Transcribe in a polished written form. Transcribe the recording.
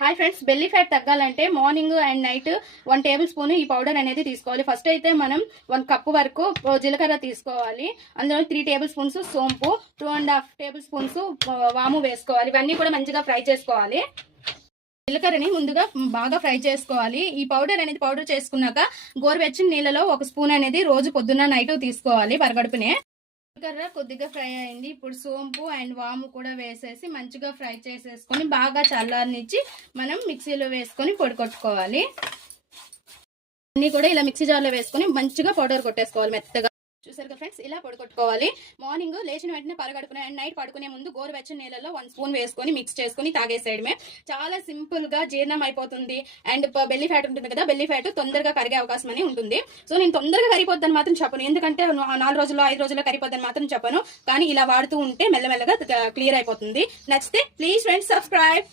Hi friends, belly fat తగ్గాలంటే morning and night 1 table spoon ఈ powder అనేది తీసుకోవాలి. ఫస్ట్ అయితే మనం 1 కప్పు వరకు జీలకర్ర తీసుకోవాలి. అందులో 3 టేబుల్ స్పూన్స్ సోంపు, 2.5 టేబుల్ స్పూన్స్ వాము వేసుకోవాలి. ఇవన్నీ కూడా మంచిగా ఫ్రై చేసుకోవాలి. జీలకర్రని ముందుగా బాగా ఫ్రై చేసుకోవాలి. ఈ పౌడర్ చేసుకున్నాక గోరువెచ్చని నీళ్ళలో 1 స్పూన్ అనేది రోజు పొద్దున్న నైట్ తీసుకోవాలి పరగడుపునే. జీలకర్ర కొద్దిగా ఫ్రై అయింది. ఇప్పుడు సోంపు అండ్ వాము కూడా వేసేసి మంచిగా ఫ్రై చేసేసుకొని బాగా చల్లారనిచ్చి మనం మిక్సీలో వేసుకొని పొడి కొట్టుకోవాలి. అన్నీ కూడా ఇలా మిక్సీ జార్లో వేసుకొని మంచిగా పౌడర్ కొట్టేసుకోవాలి మెత్తగా. చూసారు కదా ఫ్రెండ్స్, ఇలా పొడి కొట్టుకోవాలి. మార్నింగ్ లేచిన వెంటనే పరగడుపునే అండ్ నైట్ పడుకునే ముందు గోరువెచ్చని నీళ్ళలో 1 స్పూన్ వేసుకొని మిక్స్ చేసుకుని తాగేసేయడమే. చాలా సింపుల్ గా జీర్ణం అయిపోతుంది. అండ్ బెల్లీ ఫ్యాట్ ఉంటుంది కదా, బెల్లీ ఫ్యాట్ తొందరగా కరిగే అవకాశం అని ఉంటుంది. సో నేను తొందరగా కరిగిపోద్దని మాత్రం చెప్పను, ఎందుకంటే 4 రోజుల్లో 5 రోజుల్లో కరిగిపోద్దని మాత్రం చెప్పను. కానీ ఇలా వాడుతూ ఉంటే మెల్లమెల్లగా క్లియర్ అయిపోతుంది. నచ్చితే ప్లీజ్ ఫ్రెండ్స్ సబ్స్క్రైబ్.